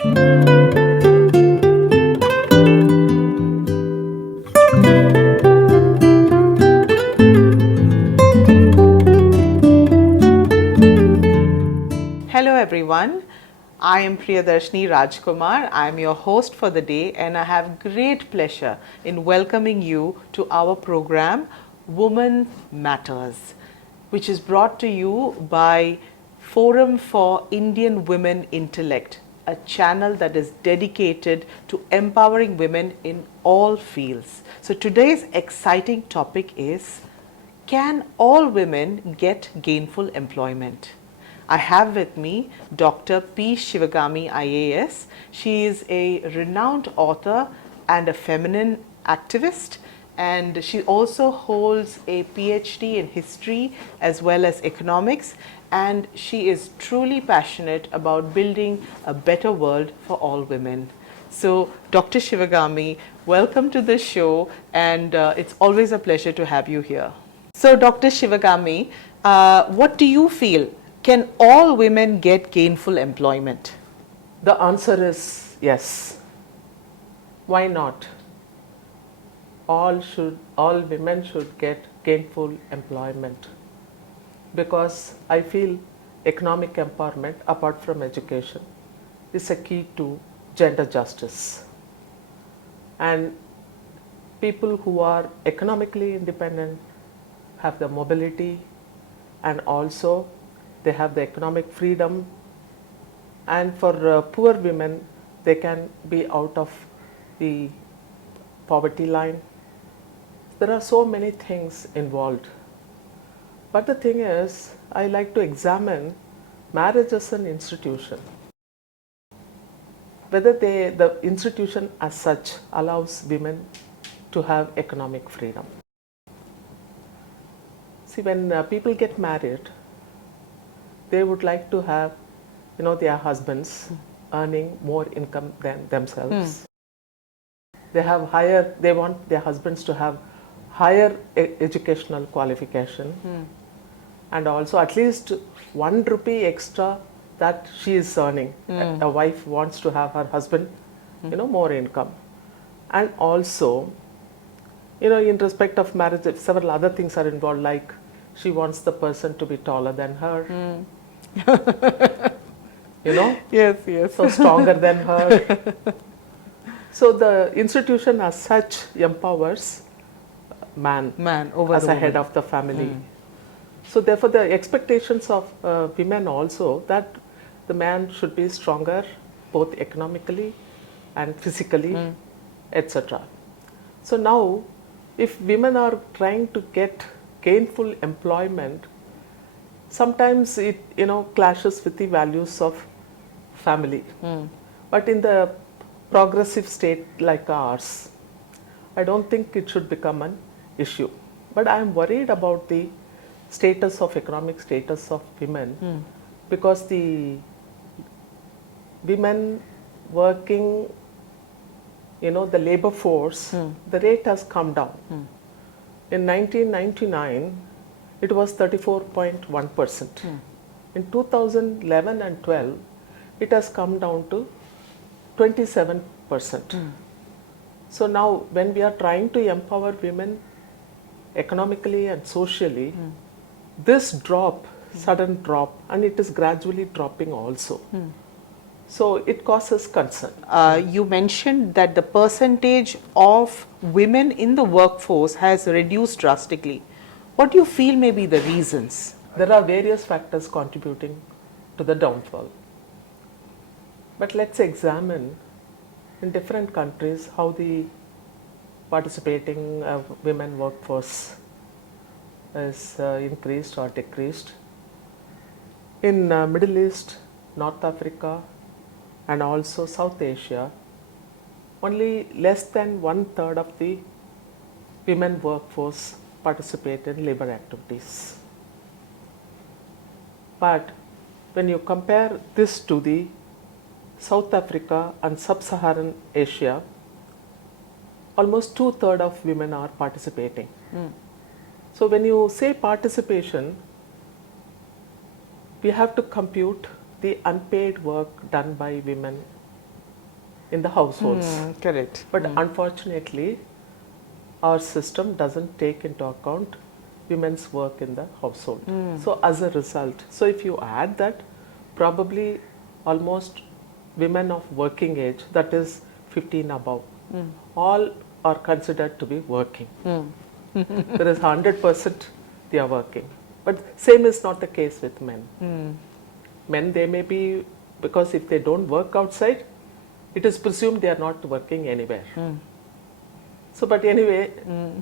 Hello everyone, I am Priyadarshini Rajkumar. I am your host for the day and I have great pleasure in welcoming you to our program Women Matters, which is brought to you by Forum for Indian Women Intellect, a channel that is dedicated to empowering women in all fields. So today's exciting topic is, can all women get gainful employment? I have with me Dr. P. Sivakami IAS. She is a renowned author and a feminine activist, and she also holds a PhD in history as well as economics, and she is truly passionate about building a better world for all women. So, Dr. Sivakami, welcome to the show, and it's always a pleasure to have you here. So, Dr. Sivakami, what do you feel? Can all women get gainful employment? The answer is yes. Why not? All women should get gainful employment, because I feel economic empowerment apart from education is a key to gender justice. And people who are economically independent have the mobility, and also they have the economic freedom, and for poor women, they can be out of the poverty line. There are so many things involved. But the thing is, I like to examine marriage as an institution. Whether the institution as such allows women to have economic freedom. See, when people get married, they would like to have, their husbands earning more income than themselves. They want their husbands to have higher educational qualification, and also at least 1 rupee extra that she is earning. A wife wants to have her husband, more income. And also, in respect of marriage, several other things are involved, like she wants the person to be taller than her. Yes. So stronger than her. So the institution as such empowers man over as the a head woman. of the family. So therefore the expectations of women also, that the man should be stronger both economically and physically, etc. So now, if women are trying to get gainful employment, sometimes it clashes with the values of family. But in the progressive state like ours, I don't think it should become an issue. But I am worried about the economic status of women, because the women working, the labor force, the rate has come down. In 1999, it was 34.1%. In 2011 and 12, it has come down to 27%. So now, when we are trying to empower women economically and socially, this sudden drop, and it is gradually dropping also. So it causes concern. You mentioned that the percentage of women in the workforce has reduced drastically. What do you feel may be the reasons? There are various factors contributing to the downfall. But let's examine in different countries how the participating women workforce is increased or decreased. In Middle East, North Africa, and also South Asia, only less than 1/3 of the women workforce participate in labor activities. But when you compare this to the South Africa and Sub-Saharan Asia, almost 2/3 of women are participating. So when you say participation, we have to compute the unpaid work done by women in the households. Correct. But unfortunately, our system doesn't take into account women's work in the household. So as a result, so if you add that, probably almost women of working age, that is 15 above, all are considered to be working. There is 100% they are working. But same is not the case with men. Men, they may be, because if they don't work outside, it is presumed they are not working anywhere. So, but anyway,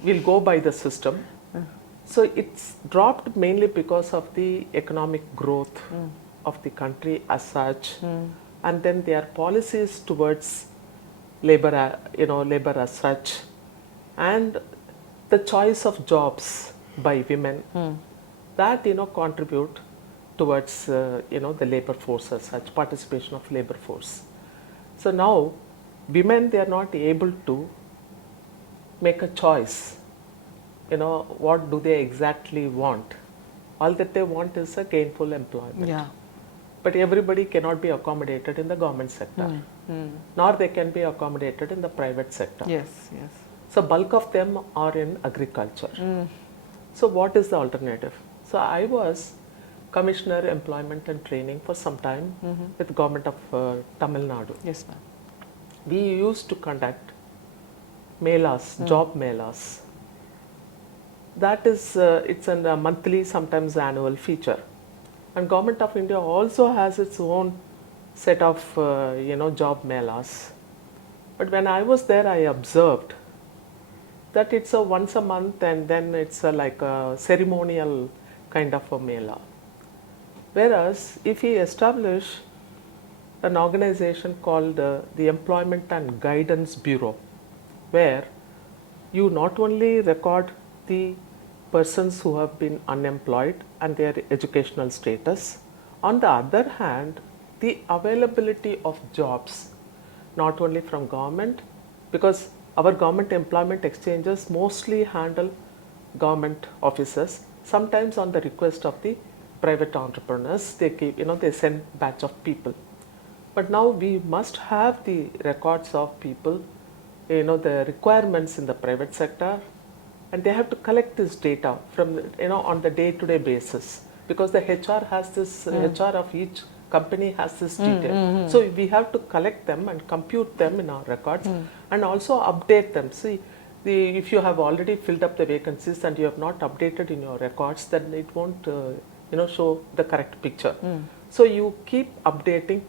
we'll go by the system. So it's dropped mainly because of the economic growth of the country as such, and then their policies towards labor, labor as such, and the choice of jobs by women that contribute towards the labor force as such, participation of labor force. So now women, they are not able to make a choice. What do they exactly want? All that they want is a gainful employment. Yeah. But everybody cannot be accommodated in the government sector, nor they can be accommodated in the private sector. Yes, yes. So bulk of them are in agriculture. So what is the alternative? So I was Commissioner Employment and Training for some time with the government of Tamil Nadu. Yes, ma'am. We used to conduct melas, job melas. That is, it's a monthly, sometimes annual feature. And Government of India also has its own set of, job melas. But when I was there, I observed that it's a once a month, and then it's like a ceremonial kind of a mela. Whereas if we establish an organization called the Employment and Guidance Bureau, where you not only record the persons who have been unemployed and their educational status, on the other hand, the availability of jobs, not only from government, because our government employment exchanges mostly handle government offices, sometimes on the request of the private entrepreneurs, they keep, they send batch of people. But now we must have the records of people, the requirements in the private sector, and they have to collect this data from, on the day-to-day basis, because the HR has this, HR of each company has this detail. So we have to collect them and compute them in our records and also update them. See, if you have already filled up the vacancies and you have not updated in your records, then it won't show the correct picture. So you keep updating,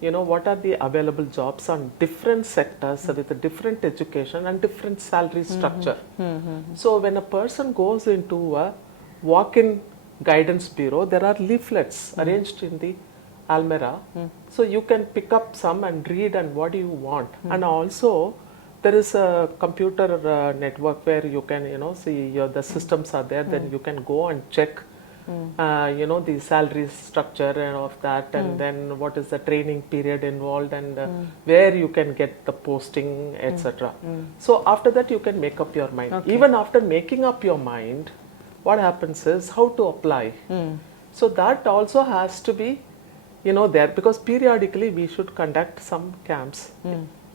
what are the available jobs on different sectors with a different education and different salary structure. So when a person goes into a walk-in guidance bureau, there are leaflets arranged in the almirah. So you can pick up some and read and what do you want. And also there is a computer network where you can, see the systems are there, then you can go and check the salary structure and of that, and then what is the training period involved, and where you can get the posting, etc. So after that you can make up your mind. Okay. Even after making up your mind, what happens is how to apply. So that also has to be there, because periodically we should conduct some camps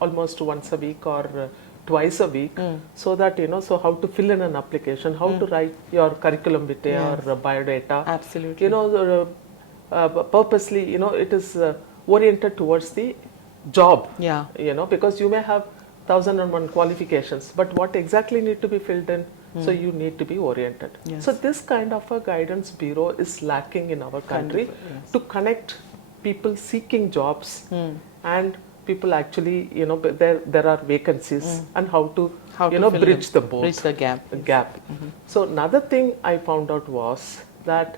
almost once a week or twice a week, so that so how to fill in an application, how to write your curriculum vitae or biodata. Absolutely. Purposely, it is oriented towards the job. Yeah. Because you may have 1001 qualifications, but what exactly need to be filled in, so you need to be oriented. Yes. So this kind of a guidance bureau is lacking in our country to connect people seeking jobs and people actually, there are vacancies and how to bridge the both. Bridge the gap. So another thing I found out was that,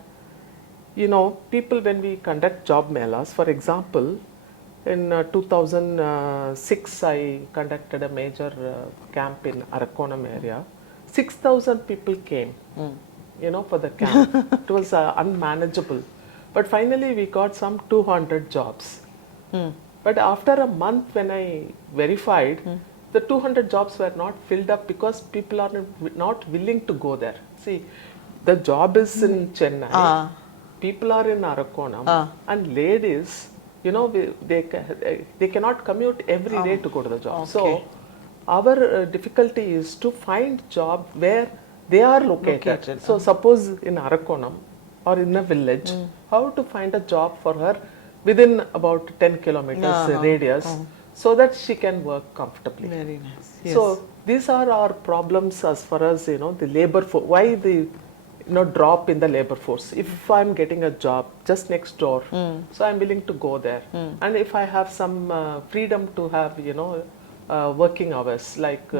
people, when we conduct job melas, for example, in 2006, I conducted a major camp in Arakonam area. 6,000 people came, for the camp. It was unmanageable. But finally, we got some 200 jobs. But after a month, when I verified, the 200 jobs were not filled up because people are not willing to go there. See, the job is in Chennai, people are in Arakonam, and ladies, they cannot commute every day to go to the job. Okay. So our difficulty is to find job where they are located. So suppose in Arakonam or in a village, how to find a job for her within about 10 kilometers radius, so that she can work comfortably. Very nice. Yes. So these are our problems as far as the labor force. Why the drop in the labor force? If I'm getting a job just next door, so I'm willing to go there, and if I have some freedom to have working hours, like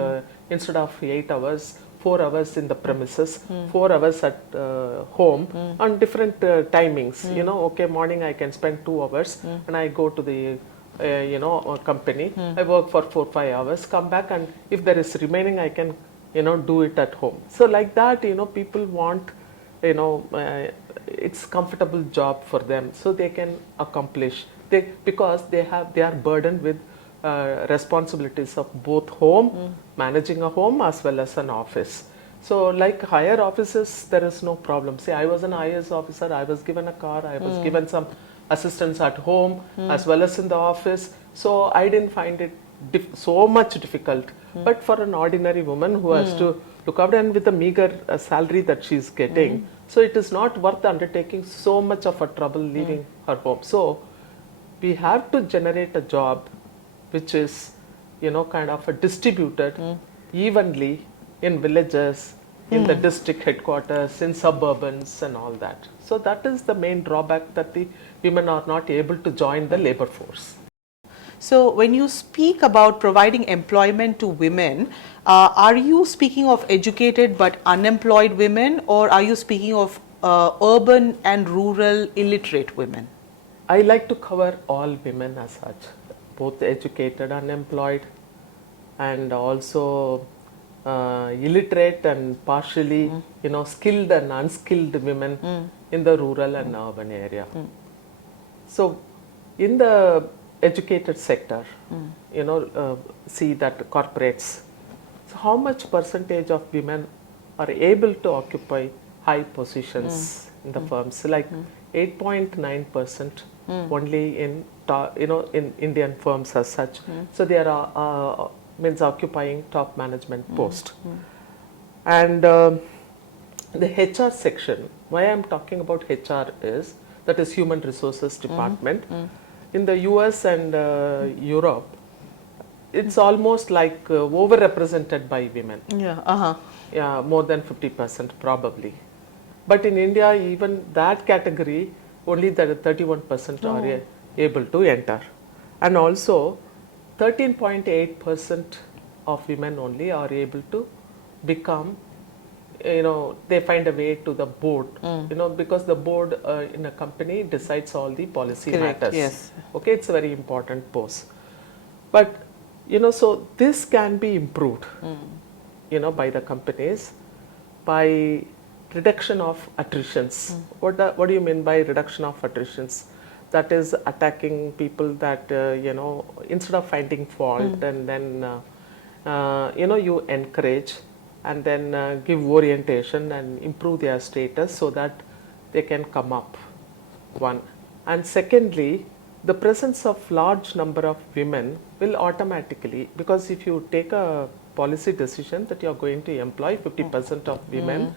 instead of 8 hours, 4 hours in the premises, 4 hours at home on different timings. Okay, morning I can spend 2 hours and I go to the company. I work for 4-5 hours, come back, and if there is remaining, I can do it at home. So like that, people want it's comfortable job for them, so they can accomplish because they are burdened with responsibilities of both home, managing a home as well as an office. So like higher offices, there is no problem. See, I was an IAS officer, I was given a car, I was given some assistance at home as well as in the office. So I didn't find it so much difficult. But for an ordinary woman who has to look after, and with the meager salary that she's getting, so it is not worth undertaking so much of a trouble leaving her home. So we have to generate a job which is kind of distributed evenly in villages, in the district headquarters, in suburbans and all that. So that is the main drawback, that the women are not able to join the labor force. So when you speak about providing employment to women, are you speaking of educated but unemployed women, or are you speaking of urban and rural illiterate women? I like to cover all women as such, both educated, unemployed, and also illiterate and partially skilled and unskilled women in the rural and urban area. So in the educated sector, see that corporates, so how much percentage of women are able to occupy high positions in the firms? Like 8.9% only in in Indian firms as such. So they are means occupying top management post. And the HR section, why I'm talking about HR is, that is Human Resources Department. In the US and Europe, it's almost like overrepresented by women. Yeah, more than 50% probably. But in India, even that category, only the 31% are able to enter. And also 13.8% of women only are able to become, they find a way to the board, because the board in a company decides all the policy matters. Yes. Okay, it's a very important post. But, so this can be improved, by the companies by reduction of attritions. What do you mean by reduction of attritions? That is attacking people that, instead of finding fault, and then, you encourage and then give orientation and improve their status so that they can come up, one. And secondly, the presence of large number of women will automatically, because if you take a policy decision that you are going to employ 50% of women,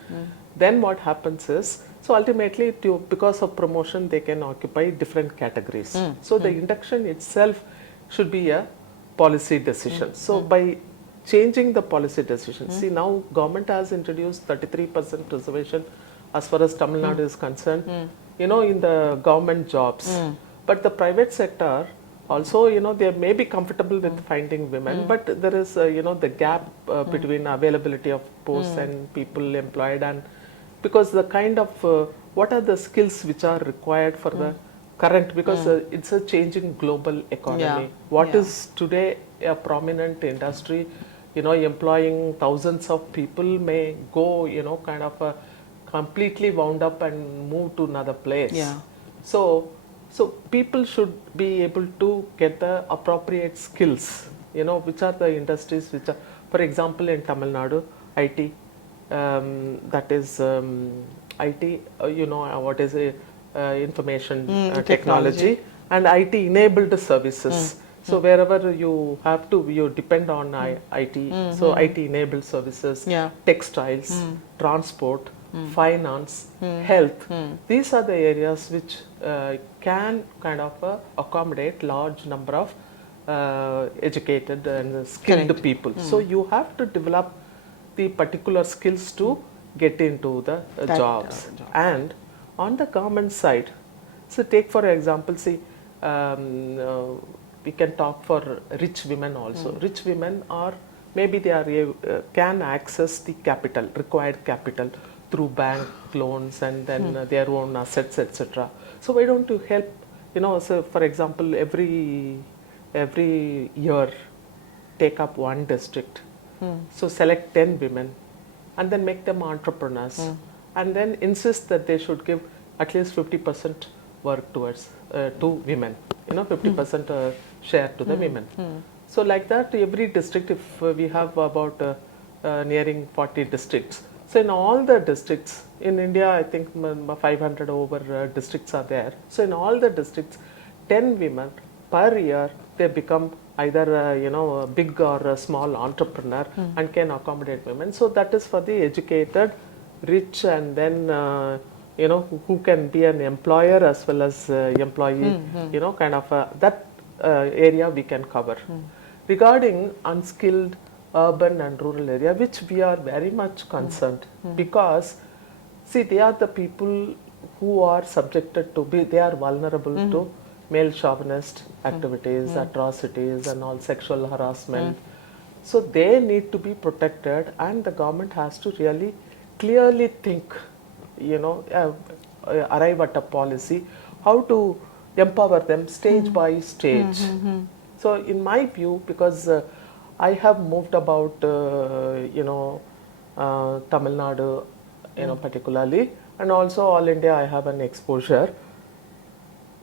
then what happens is, so ultimately because of promotion they can occupy different categories. So the induction itself should be a policy decision. So by changing the policy decision, see now government has introduced 33% reservation as far as Tamil Nadu is concerned, in the government jobs. But the private sector also, they may be comfortable with finding women, but there is, the gap between availability of posts and people employed, and because the kind of, what are the skills which are required for the current, because it's a changing global economy. What is today a prominent industry, employing thousands of people may go, kind of completely wound up and move to another place. So people should be able to get the appropriate skills, which are the industries which are, for example, in Tamil Nadu, IT, that is IT, what is it, information technology, and IT enabled services. So wherever you have to, you depend on IT. So IT enabled services, Yeah. textiles, transport, finance, health. These are the areas which can kind of accommodate large number of educated and skilled Correct. people. So you have to develop the particular skills to get into the jobs. job. And on the government side, so take for example, see, we can talk for rich women also. Rich women are, maybe they are can access the capital, required capital through bank loans and then their own assets, etc. So why don't you help, so for example, every year take up one district. So select 10 women and then make them entrepreneurs and then insist that they should give at least 50% work towards to women, 50% share to the women. So like that, every district, if we have about nearing 40 districts. So in all the districts, in India, I think 500 over districts are there. So in all the districts, 10 women per year, they become either a big or a small entrepreneur and can accommodate women. So that is for the educated, rich, and then who can be an employer as well as employee. Kind of that area we can cover. Regarding unskilled urban and rural area, which we are very much concerned, because see, they are the people who are subjected to be, they are vulnerable to male chauvinist activities, atrocities and all sexual harassment. So they need to be protected, and the government has to really clearly think, arrive at a policy, how to empower them stage by stage. So in my view, because I have moved about, Tamil Nadu, particularly, and also all India, I have an exposure.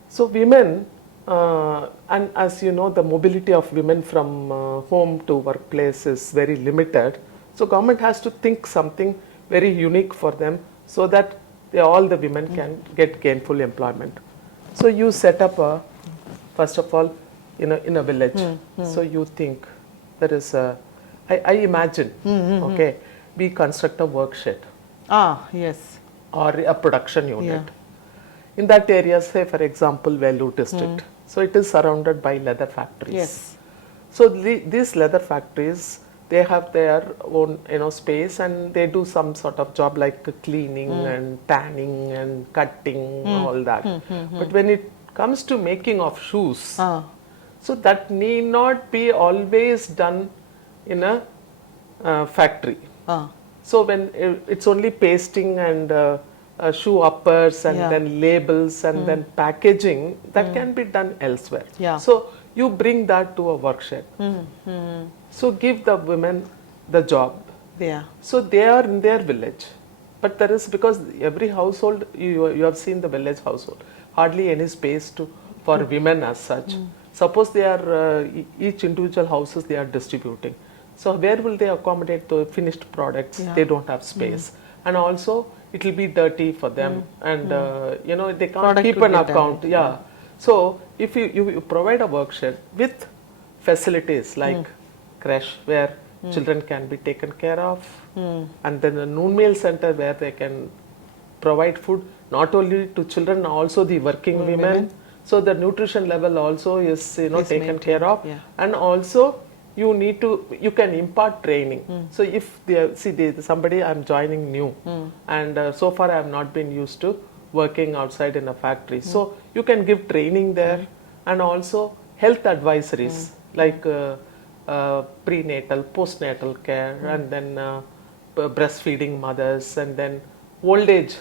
So women, and as you know, the mobility of women from home to workplace is very limited. So government has to think something very unique for them, so that all the women can get gainful employment. So you set up first of all, in a village. So you think there is I imagine, okay, we construct a work shed. Yes. Or a production unit. In that area, say for example, Vellore district. So it is surrounded by leather factories. Yes. So these leather factories, they have their own space, and they do some sort of job like cleaning and tanning and cutting, all that. But when it comes to making of shoes, so that need not be always done in a factory. So when it's only pasting and shoe uppers and then labels and then packaging, that can be done elsewhere. So you bring that to a workshop. So give the women the job. So they are in their village, but there is, because every household, you have seen the village household, hardly any space for women as such. Suppose they are each individual houses they are distributing. So where will they accommodate the finished products? They don't have space, and also it will be dirty for them, and they can't keep an account. So if you provide a workshop with facilities like creche where children can be taken care of, and then a noon meal center where they can provide food not only to children, also the working women. So the nutrition level also is taken care of, and also you can impart training. So if somebody, I'm joining new, and so far I have not been used to working outside in a factory. So you can give training there, and also health advisories like prenatal, postnatal care, and then breastfeeding mothers, and then old age,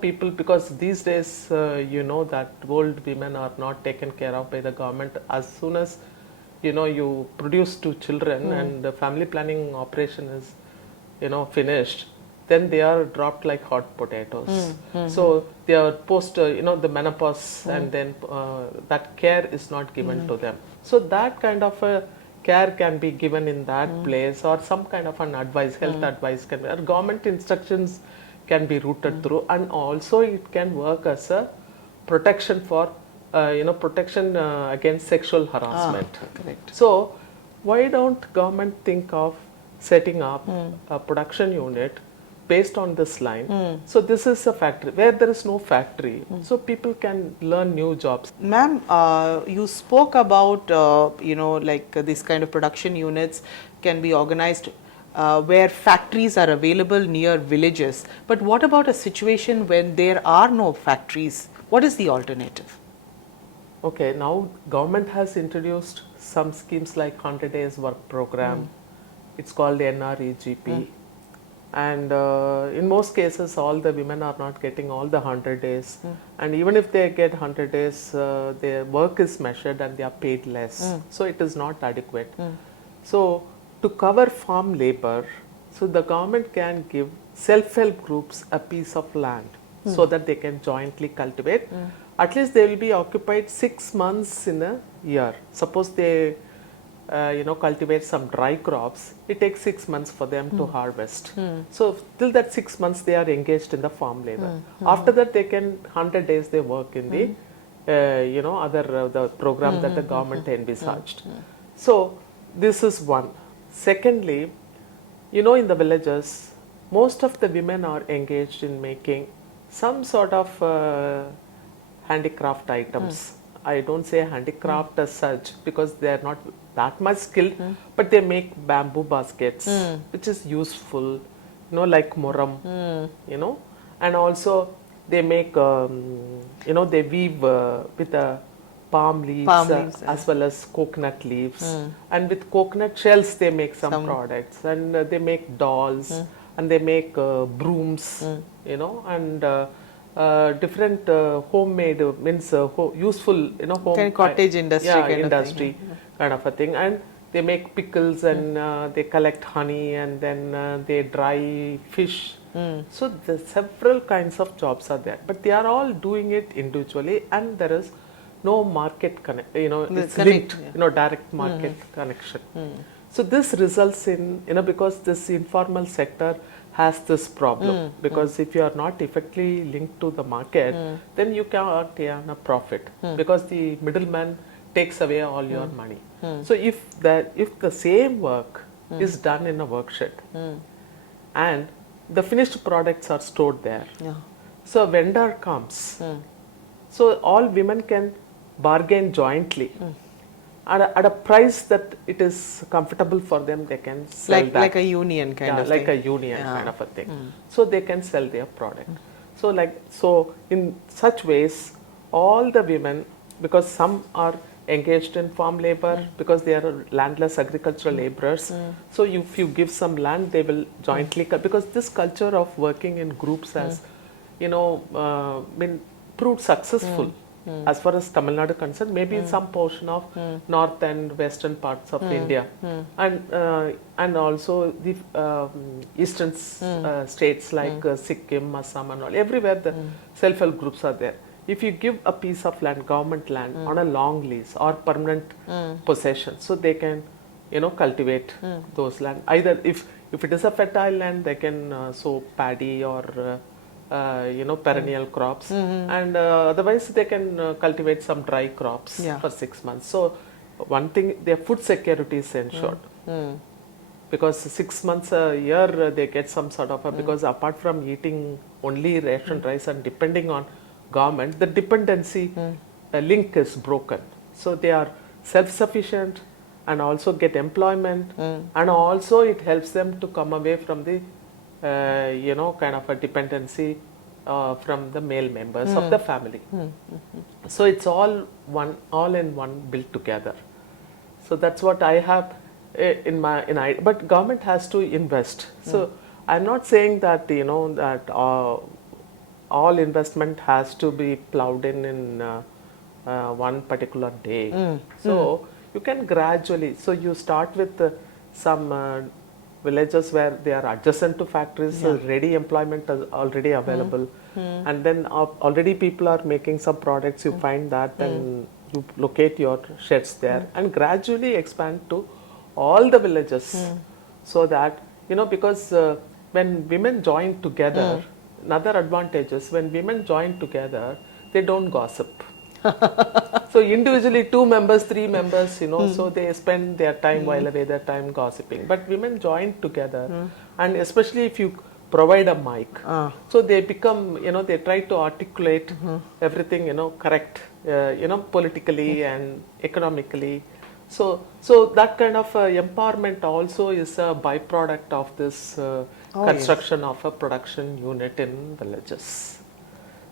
people, because these days, that old women are not taken care of by the government. As soon as, you produce 2 children and the family planning operation is, finished, then they are dropped like hot potatoes. So they are post, the menopause, and then that care is not given to them. So that kind of a care can be given in that place, or some kind of an advice, health advice can be, or government instructions can be routed through, and also it can work as a protection for protection against sexual harassment. Correct. So why don't government think of setting up a production unit based on this line? So this is a factory where there is no factory, so people can learn new jobs. Ma'am, you spoke about, these kind of production units can be organized where factories are available near villages. But what about a situation when there are no factories? What is the alternative? Okay, now government has introduced some schemes like 100 days work program. It's called NREGP. And in most cases, all the women are not getting all the 100 days. And even if they get 100 days, their work is measured and they are paid less. So it is not adequate. So to cover farm labor, so the government can give self-help groups a piece of land so that they can jointly cultivate. At least they will be occupied 6 months in a year. Suppose they cultivate some dry crops, it takes 6 months for them to harvest. So till that 6 months they are engaged in the farm labor. After that they can 100 days they work in the the program that the government envisaged. So this is one. Secondly, in the villages, most of the women are engaged in making some sort of handicraft items. I don't say handicraft as such because they are not that much skilled, but they make bamboo baskets, which is useful, like moram, and also they make, they weave with the palm leaves, as well as coconut leaves, and with coconut shells they make some products, and they make dolls, and they make brooms, and different homemade means useful, home kind of cottage industry, kind of a thing, and they make pickles and they collect honey and then they dry fish. So the several kinds of jobs are there, but they are all doing it individually, and there is no market connect. It's linked, direct market connection. So this results in, because this informal sector has this problem, because if you are not effectively linked to the market, then you cannot earn a profit, because the middleman takes away all your money. So if the same work is done in a workshed and the finished products are stored there, so a vendor comes, so all women can bargain jointly. At a price that it is comfortable for them, they can sell that. Like a union kind of thing. Like a union kind of a thing. So they can sell their product. So in such ways, all the women, because some are engaged in farm labor, because they are landless agricultural laborers. So if you give some land, they will jointly, because this culture of working in groups has, been proved successful. As far as Tamil Nadu concerned, maybe in some portion of north and western parts of India, and also the eastern states like Sikkim, Assam, and all. Everywhere the self-help groups are there. If you give a piece of land, government land, on a long lease or permanent possession, so they can, cultivate those land. Either if it is a fertile land, they can sow paddy or perennial crops, and otherwise they can cultivate some dry crops for 6 months. So one thing, their food security is ensured, because 6 months a year they get some sort of because apart from eating only ration rice and depending on government, the dependency link is broken. So they are self-sufficient and also get employment, and also it helps them to come away from the kind of a dependency from the male members of the family. So it's all in one built together. So that's what I have but government has to invest. So I'm not saying that that all investment has to be plowed in one particular day. So you can gradually. So you start with some villages where they are adjacent to factories, so ready employment is already available, and then already people are making some products. You find that, and you locate your sheds there, and gradually expand to all the villages, so that because when women join together, another advantage is when women join together, they don't gossip. So individually 2 members, 3 members, so they spend their time while away their time gossiping. But women join together, and especially if you provide a mic, so they become, they try to articulate everything, correct, politically and economically. So that kind of empowerment also is a byproduct of this construction of a production unit in villages.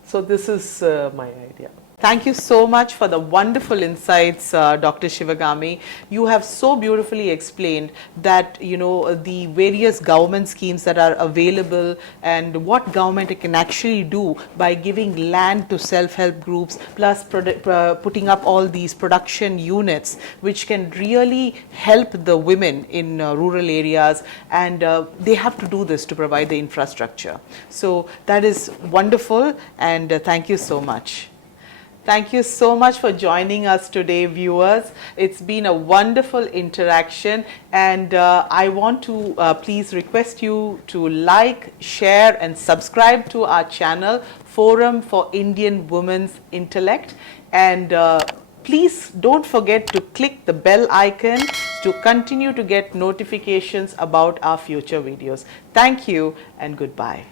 So this is my idea. Thank you so much for the wonderful insights, Dr. Sivakami. You have so beautifully explained that, the various government schemes that are available and what government can actually do by giving land to self-help groups, plus putting up all these production units, which can really help the women in rural areas, and they have to do this to provide the infrastructure. So that is wonderful, and thank you so much. Thank you so much for joining us today, viewers. It's been a wonderful interaction, and I want to please request you to like, share and subscribe to our channel, Forum for Indian Women's Intellect, and please don't forget to click the bell icon to continue to get notifications about our future videos. Thank you and goodbye.